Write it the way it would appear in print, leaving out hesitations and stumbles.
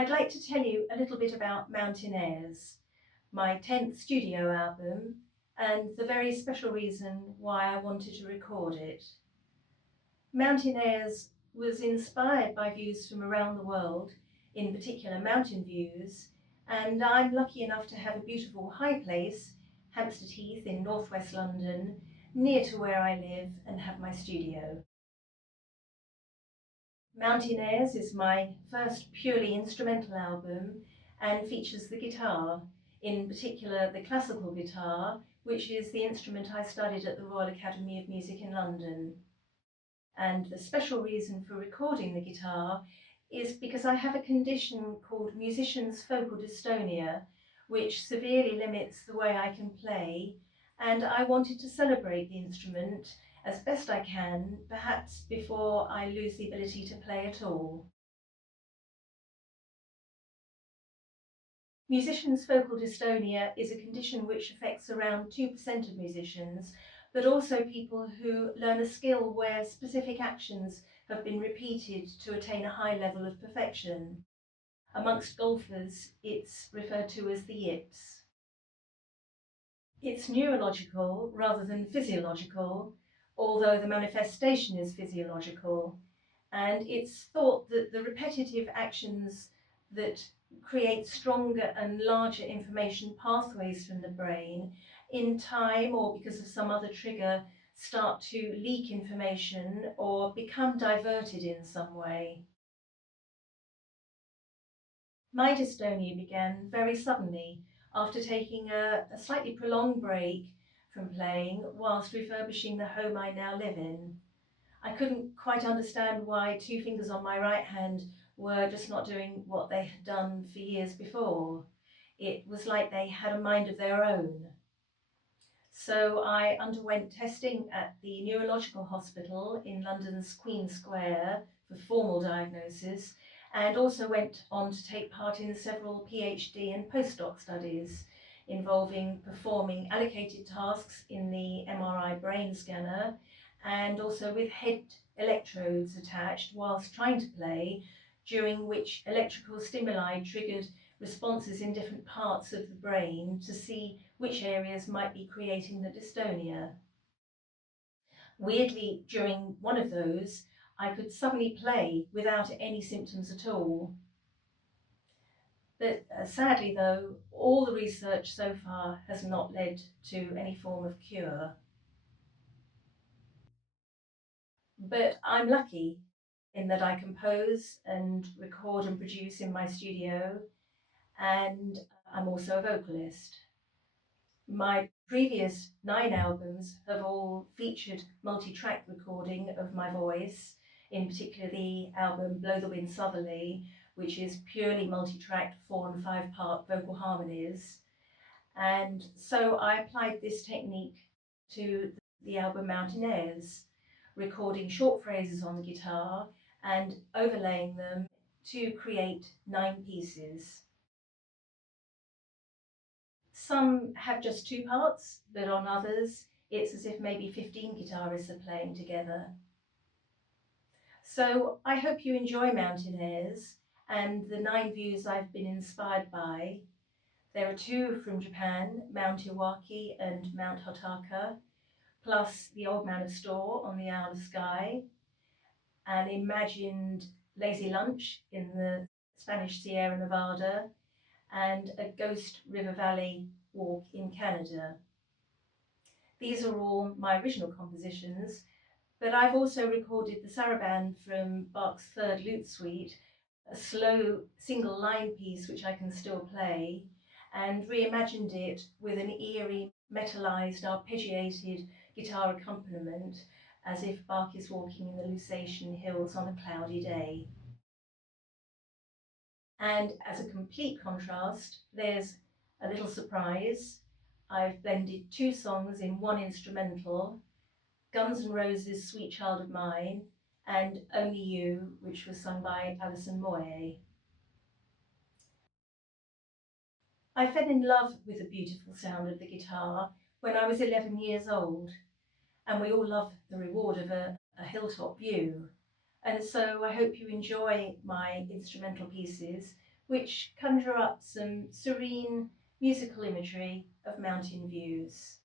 I'd like to tell you a little bit about Mountain Airs, my 10th studio album, and the very special reason why I wanted to record it. Mountain Airs was inspired by views from around the world, in particular mountain views, and I'm lucky enough to have a beautiful high place, Hampstead Heath in northwest London, near to where I live and have my studio. Mountain Airs is my first purely instrumental album and features the guitar, in particular the classical guitar, which is the instrument I studied at the Royal Academy of Music in London. And the special reason for recording the guitar is because I have a condition called musician's focal dystonia, which severely limits the way I can play, and I wanted to celebrate the instrument as best I can, perhaps before I lose the ability to play at all. Musician's focal dystonia is a condition which affects around 2% of musicians, but also people who learn a skill where specific actions have been repeated to attain a high level of perfection. Amongst golfers, it's referred to as the yips. It's neurological rather than physiological, although the manifestation is physiological. And it's thought that the repetitive actions that create stronger and larger information pathways from the brain in time or because of some other trigger start to leak information or become diverted in some way. My dystonia began very suddenly after taking a slightly prolonged break from playing whilst refurbishing the home I now live in. I couldn't quite understand why two fingers on my right hand were just not doing what they had done for years before. It was like they had a mind of their own. So I underwent testing at the neurological hospital in London's Queen Square for formal diagnosis, and also went on to take part in several PhD and postdoc studies involving performing allocated tasks in the MRI brain scanner and also with head electrodes attached whilst trying to play, during which electrical stimuli triggered responses in different parts of the brain to see which areas might be creating the dystonia. Weirdly, during one of those, I could suddenly play without any symptoms at all. But sadly, though, all the research so far has not led to any form of cure. But I'm lucky in that I compose and record and produce in my studio, and I'm also a vocalist. My previous 9 albums have all featured multi-track recording of my voice, in particular the album Blow the Wind Southerly, which is purely multi-tracked 4 and 5 part vocal harmonies. And so I applied this technique to the album Mountain Airs, recording short phrases on the guitar and overlaying them to create 9 pieces. Some have just 2 parts, but on others it's as if maybe 15 guitarists are playing together. So I hope you enjoy Mountain Airs and the 9 views I've been inspired by. There are 2 from Japan, Mount Iwaki and Mount Hotaka, plus the Old Man of Store on the Isle of Skye, an imagined lazy lunch in the Spanish Sierra Nevada, and a ghost river valley walk in Canada. These are all my original compositions, but I've also recorded the saraband from Bach's Third Lute Suite, a slow single line piece which I can still play, and reimagined it with an eerie, metalized, arpeggiated guitar accompaniment, as if Bach is walking in the Lusatian Hills on a cloudy day. And as a complete contrast, there's a little surprise. I've blended 2 songs in 1 instrumental, Guns N' Roses' Sweet Child of Mine and Only You, which was sung by Alison Moyet. I fell in love with the beautiful sound of the guitar when I was 11 years old, and we all love the reward of a hilltop view. And so I hope you enjoy my instrumental pieces, which conjure up some serene musical imagery of mountain views.